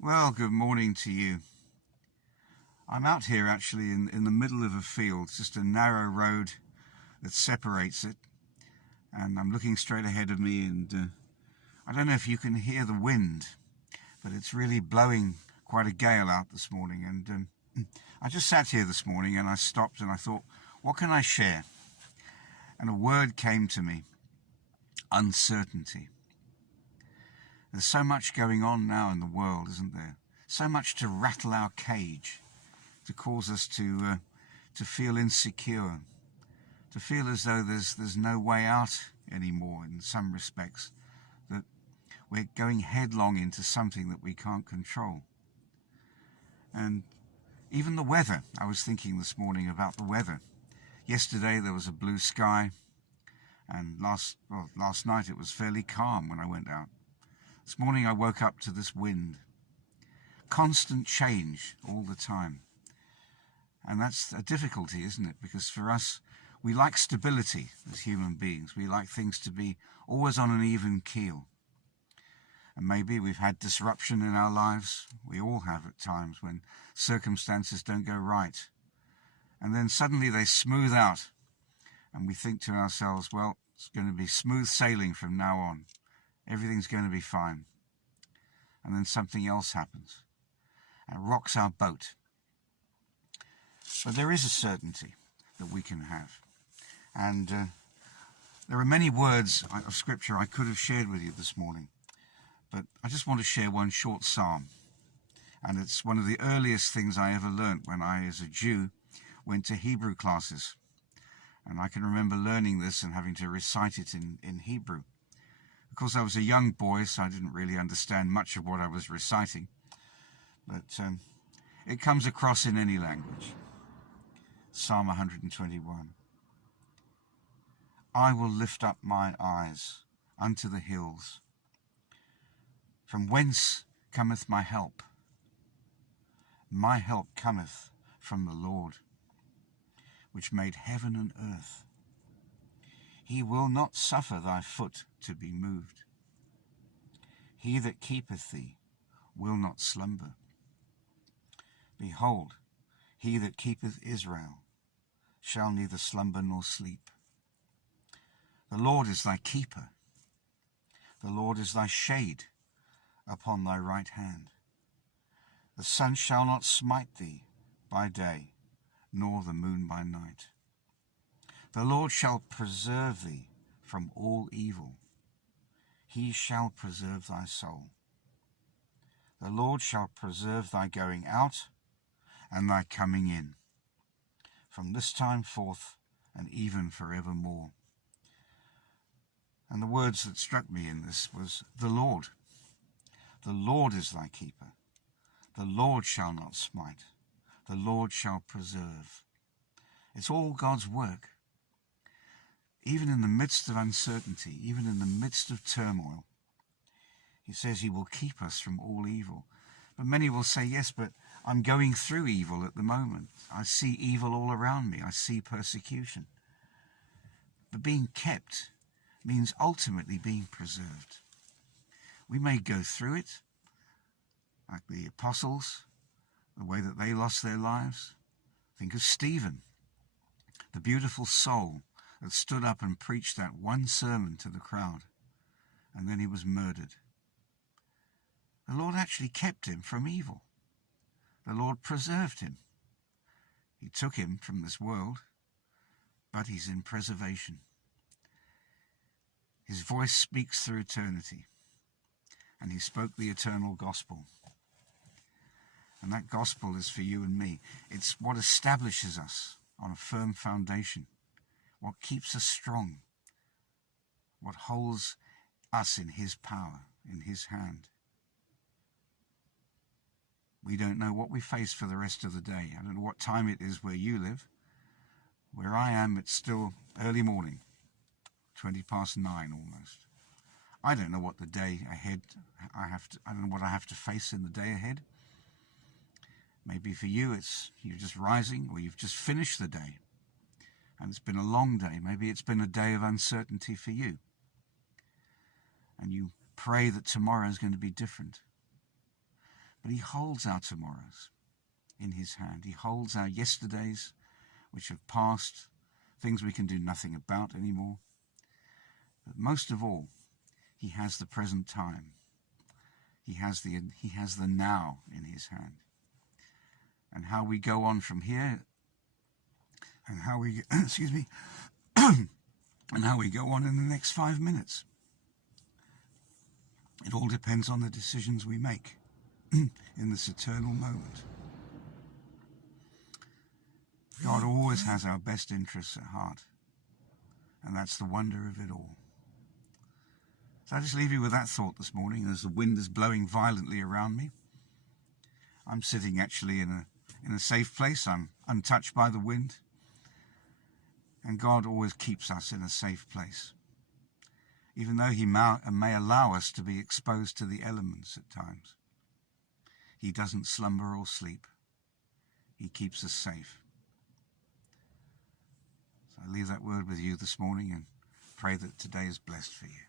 Well, good morning to you. I'm out here actually in the middle of a field, just a narrow road that separates it, and I'm looking straight ahead of me, and I don't know if you can hear the wind, but it's really blowing quite a gale out this morning, and I just sat here this morning and I stopped and I thought, what can I share? And a word came to me: uncertainty. There's so much going on now in the world, isn't there? So much to rattle our cage, to cause us to feel insecure, to feel as though there's no way out anymore in some respects, that we're going headlong into something that we can't control. And even the weather, I was thinking this morning about the weather. Yesterday there was a blue sky, and last night it was fairly calm when I went out. This morning I woke up to this wind. Constant change all the time. And that's a difficulty, isn't it? Because for us, we like stability as human beings. We like things to be always on an even keel. And maybe we've had disruption in our lives. We all have at times when circumstances don't go right. And then suddenly they smooth out. And we think to ourselves, well, it's going to be smooth sailing from now on. Everything's going to be fine. And then something else happens and rocks our boat. But there is a certainty that we can have. And there are many words of Scripture I could have shared with you this morning. But I just want to share one short psalm. And it's one of the earliest things I ever learnt when I, as a Jew, went to Hebrew classes. And I can remember learning this and having to recite it in Hebrew. Of course, I was a young boy, so I didn't really understand much of what I was reciting. But it comes across in any language. Psalm 121. I will lift up my eyes unto the hills. From whence cometh my help? My help cometh from the Lord, which made heaven and earth. He will not suffer thy foot to be moved. He that keepeth thee will not slumber. Behold, he that keepeth Israel shall neither slumber nor sleep. The Lord is thy keeper. The Lord is thy shade upon thy right hand. The sun shall not smite thee by day, nor the moon by night. The Lord shall preserve thee from all evil. He shall preserve thy soul. The Lord shall preserve thy going out and thy coming in, from this time forth and even forevermore. And the words that struck me in this was the Lord. The Lord is thy keeper. The Lord shall not smite. The Lord shall preserve. It's all God's work. Even in the midst of uncertainty, even in the midst of turmoil, he says he will keep us from all evil. But many will say, yes, but I'm going through evil at the moment. I see evil all around me. I see persecution. But being kept means ultimately being preserved. We may go through it, like the apostles, the way that they lost their lives. Think of Stephen, the beautiful soul that stood up and preached that one sermon to the crowd, and then he was murdered. The Lord actually kept him from evil. The Lord preserved him. He took him from this world, but he's in preservation. His voice speaks through eternity, and he spoke the eternal gospel. And that gospel is for you and me. It's what establishes us on a firm foundation, what keeps us strong, what holds us in his power, in his hand. We don't know what we face for the rest of the day. I don't know what time it is where you live. Where I am, it's still early morning, 9:20 almost. I don't know what the day ahead I don't know what I have to face in the day ahead. Maybe for you you're just rising, or you've just finished the day. And it's been a long day. Maybe it's been a day of uncertainty for you. And you pray that tomorrow is going to be different. But he holds our tomorrows in his hand. He holds our yesterdays, which have passed, things we can do nothing about anymore. But most of all, he has the present time. He has the now in his hand. And how we go on from here, and how we excuse me, and how we go on in the next 5 minutes. It all depends on the decisions we make in this eternal moment. God always has our best interests at heart, and that's the wonder of it all. So I just leave you with that thought this morning as the wind is blowing violently around me. I'm sitting actually in a safe place. I'm untouched by the wind. And God always keeps us in a safe place. Even though he may allow us to be exposed to the elements at times. He doesn't slumber or sleep. He keeps us safe. So I leave that word with you this morning and pray that today is blessed for you.